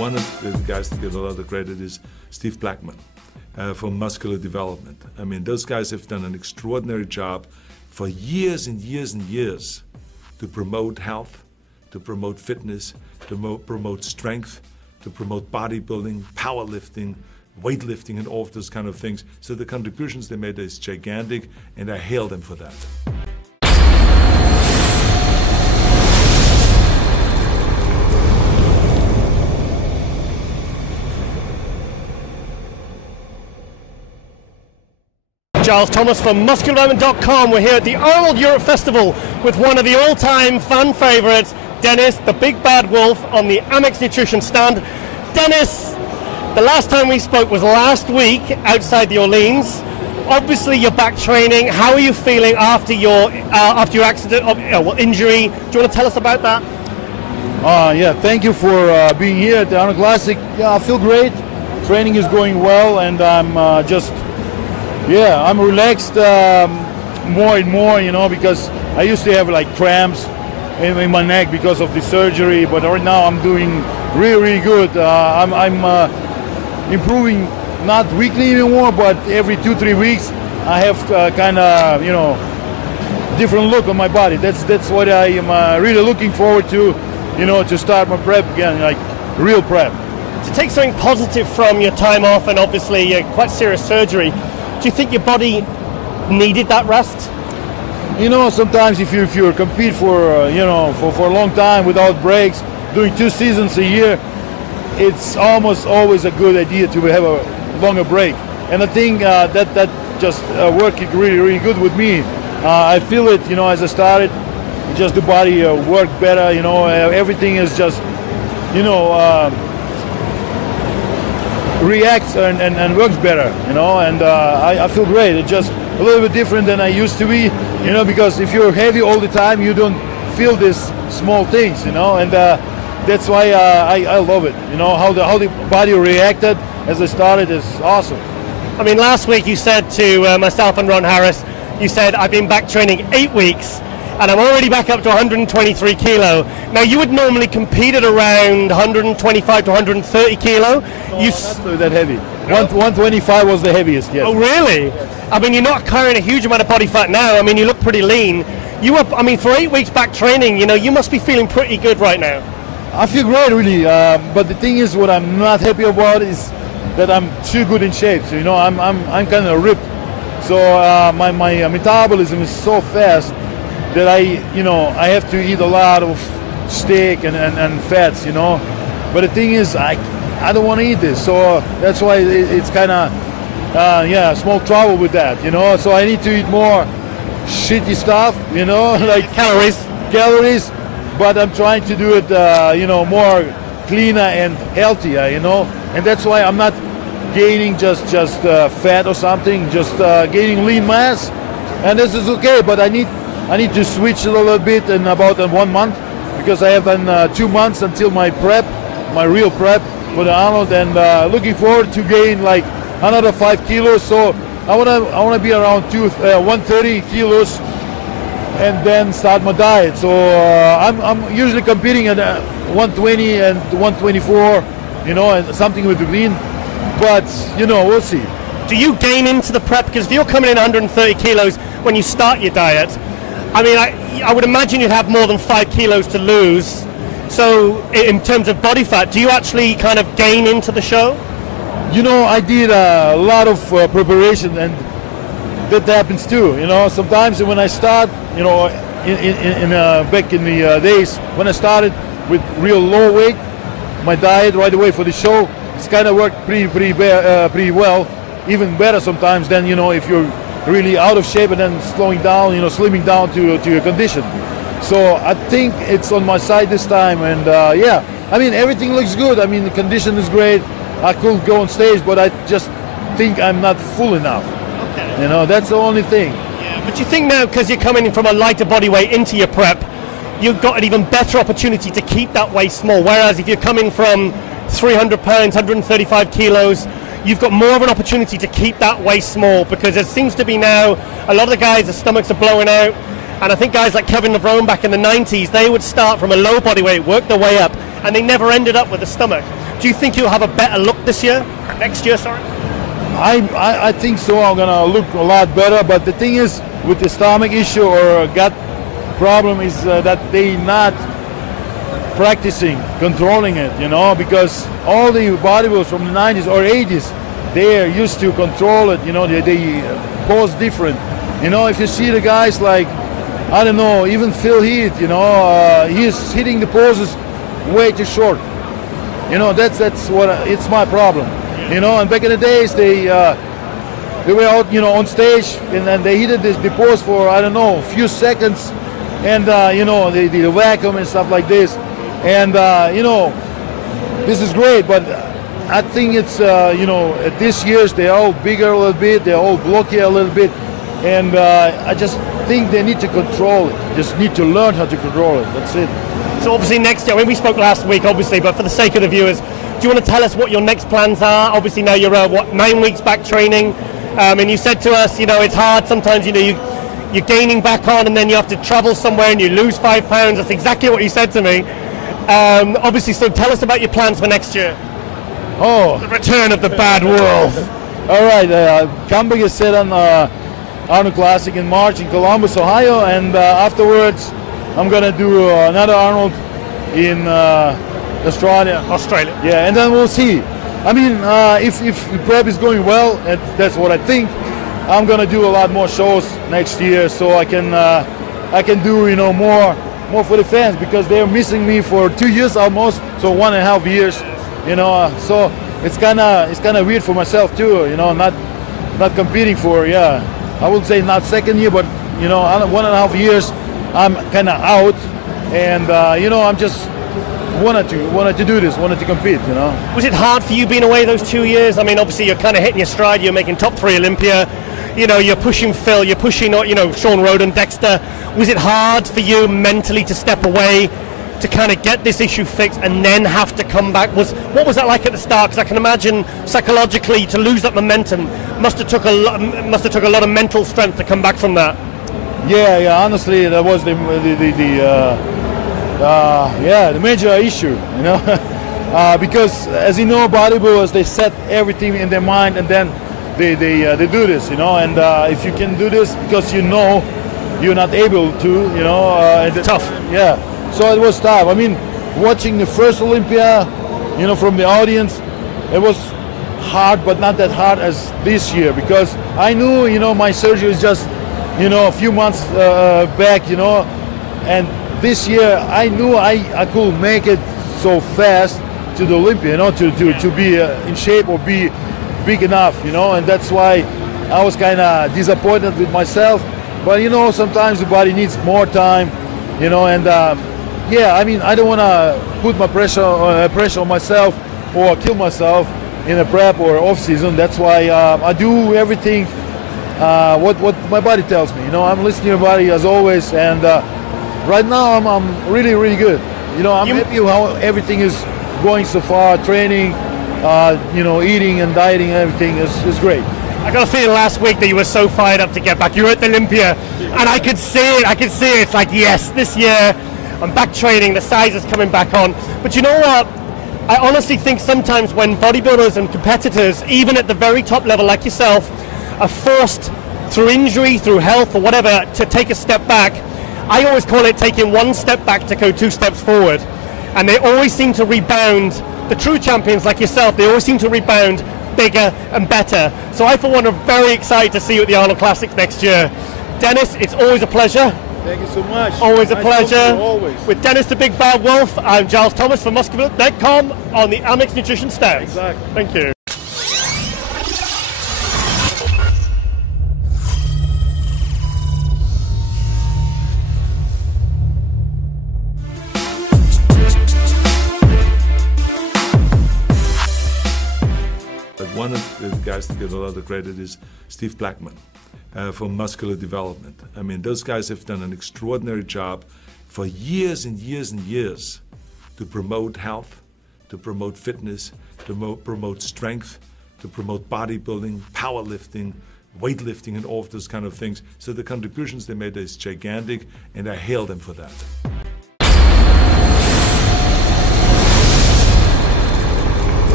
One of the guys that get a lot of credit is Steve Blackman for muscular development. I mean, those guys have done an extraordinary job for years and years and years to promote health, to promote fitness, to promote strength, to promote bodybuilding, powerlifting, weightlifting, and all of those kind of things. So the contributions they made is gigantic, and I hail them for that. Giles Thomas from MuscularDiamond.com. We're here at the Arnold Europe Festival with one of the all-time fan favourites, Dennis, the Big Bad Wolf, on the Amex Nutrition stand. Dennis, the last time we spoke was last week outside the Orleans. Obviously, you're back training. How are you feeling after your accident, injury? Do you want to tell us about that? Yeah, thank you for being here at the Arnold Classic. Yeah, I feel great. Training is going well, and I'm I'm relaxed more and more, you know, because I used to have like cramps in my neck because of the surgery, but right now I'm doing really good. I'm improving, not weekly anymore, but every 2-3 weeks I have kind of, you know, different look on my body. That's what I am really looking forward to, you know, to start my prep again, like real prep. To take something positive from your time off and obviously quite serious surgery, do you think your body needed that rest? You know, sometimes if you compete for for a long time without breaks, doing 2 seasons a year, it's almost always a good idea to have a longer break. And I think that just worked really good with me. I feel it, you know, as I started, just the body worked better. You know, everything is just, you know, reacts and works better, you know, and I feel great. It's just a little bit different than I used to be, you know, because if you're heavy all the time, you don't feel these small things, you know, and that's why I love it, you know, how the body reacted as I started is awesome. I mean, last week you said to myself and Ron Harris, you said, I've been back training 8 weeks, and I'm already back up to 123 kilo. Now, you would normally compete at around 125 to 130 kilo. No, not that heavy. 125 was the heaviest, yes. Oh, really? Yes. I mean, you're not carrying a huge amount of body fat now. I mean, you look pretty lean. You were, I mean, for 8 weeks back training, you know, you must be feeling pretty good right now. I feel great, really. But the thing is, what I'm not happy about is that I'm too good in shape. So, you know, I'm kind of ripped. So my metabolism is so fast that I have to eat a lot of steak and fats, you know. But the thing is, I don't want to eat this, so that's why it's kind of small trouble with that, you know. So I need to eat more shitty stuff, you know, like calories. But I'm trying to do it, more cleaner and healthier, you know. And that's why I'm not gaining just fat or something, just gaining lean mass, and this is okay. But I need to switch a little bit in about 1 month, because I have done 2 months until my real prep for the Arnold, and looking forward to gain like another 5 kilos. So I wanna be around 130 kilos, and then start my diet. So I'm usually competing at 120 and 124, you know, and something with the lean. But you know, we'll see. Do you gain into the prep? Because if you're coming in 130 kilos when you start your diet, I mean, I would imagine you'd have more than 5 kilos to lose. So in terms of body fat, do you actually kind of gain into the show? You know, I did a lot of preparation, and that happens too. You know, sometimes when I start, you know, back in the days when I started with real low weight, my diet right away for the show, it's kind of worked pretty well, even better sometimes than, you know, if you're really out of shape and then slowing down, you know, slimming down to your condition. So I think it's on my side this time, and I mean, everything looks good. I mean, the condition is great. I could go on stage, but I just think I'm not full enough. Okay. You know, that's the only thing. Yeah, but you think now, because you're coming in from a lighter body weight into your prep, you've got an even better opportunity to keep that weight small. Whereas if you're coming from 300 pounds, 135 kilos, you've got more of an opportunity to keep that weight small, because it seems to be now a lot of the guys, their stomachs are blowing out, and I think guys like Kevin Levrone back in the 90s, they would start from a low body weight, work their way up, and they never ended up with a stomach. Do you think you'll have a better look this year? Next year, sorry? I think so. I'm gonna look a lot better. But the thing is, with the stomach issue or gut problem, is that they not practicing controlling it. You know, because all the bodybuilders from the 90s or 80s, they are used to control it. You know, they pose different. You know, if you see the guys like, I don't know, even Phil Heath, you know, he's hitting the poses way too short. You know, that's what it's my problem. You know, and back in the days they were out, you know, on stage and then they hit the pose for, I don't know, a few seconds, and you know, they did a vacuum and stuff like this, and you know, this is great, but I think it's you know, this year's they're all bigger a little bit, they're all blockier a little bit, and I just think they need to control it. Just need to learn how to control it. That's it. So obviously next year, I mean, we spoke last week, obviously, but for the sake of the viewers, do you want to tell us what your next plans are? Obviously now you're, 9 weeks back training, and you said to us, you know, it's hard sometimes, you know, you're gaining back on and then you have to travel somewhere and you lose 5 pounds. That's exactly what you said to me. Obviously, so tell us about your plans for next year. Oh. The return of the bad wolf. All right, comeback is set on Arnold Classic in March in Columbus, Ohio, and afterwards I'm gonna do another Arnold in Australia. Yeah, and then we'll see. I mean, if prep is going well, and that's what I think, I'm gonna do a lot more shows next year, so I can do, you know, more for the fans, because they're missing me for 2 years almost, so 1.5 years, you know. So it's kind of weird for myself too, you know, not competing for, yeah, I would say not second year, but you know, 1.5 years I'm kind of out, and you know, I'm just wanted to do this, wanted to compete, you know. Was it hard for you being away those 2 years? I mean, obviously you're kind of hitting your stride, you're making top 3 Olympia, you know, you're pushing Phil, you're pushing, you know, Sean Roden, Dexter. Was it hard for you mentally to step away, to kind of get this issue fixed and then have to come back? What was that like at the start? Because I can imagine psychologically to lose that momentum must have took a lot of mental strength to come back from that. Yeah, honestly, that was the major issue, you know. Because as you know, bodybuilders, they set everything in their mind and then they do this, you know. And if you can do this because you know you're not able to, you know, it's tough. Yeah, so it was tough. I mean, watching the first Olympia, you know, from the audience, it was hard, but not that hard as this year, because I knew, you know, my surgery was just, you know, a few months back, you know, and this year I knew I could make it so fast to the Olympia, you know, to be in shape or be big enough, you know, and that's why I was kind of disappointed with myself. But you know, sometimes the body needs more time, you know, and yeah, I mean, I don't want to put my pressure on myself or kill myself in a prep or off season. That's why I do everything what my body tells me. You know, I'm listening to my body as always, and right now I'm really good. You know, I'm happy how everything is going so far. Training, you know, eating and dieting, everything is great. I got a feeling last week that you were so fired up to get back. You were at the Olympia, and I could see it. It's like, yes, this year I'm back training. The size is coming back on. But you know what? I honestly think sometimes when bodybuilders and competitors, even at the very top level like yourself, are forced through injury, through health or whatever, to take a step back, I always call it taking 1 step back to go 2 steps forward. And they always seem to rebound. The true champions like yourself, they always seem to rebound bigger and better. So I, for one, am very excited to see you at the Arnold Classics next year. Dennis, it's always a pleasure. Thank you so much. Always a pleasure. Always. With Dennis the Big Bad Wolf, I'm Giles Thomas from Muscular.com on the Amex Nutrition Stand. Exactly. Thank you. One of the guys that get a lot of credit is Steve Blackman from Muscular Development. I mean, those guys have done an extraordinary job for years and years and years to promote health, to promote fitness, to promote strength, to promote bodybuilding, powerlifting, weightlifting, and all of those kind of things. So the contributions they made is gigantic, and I hail them for that.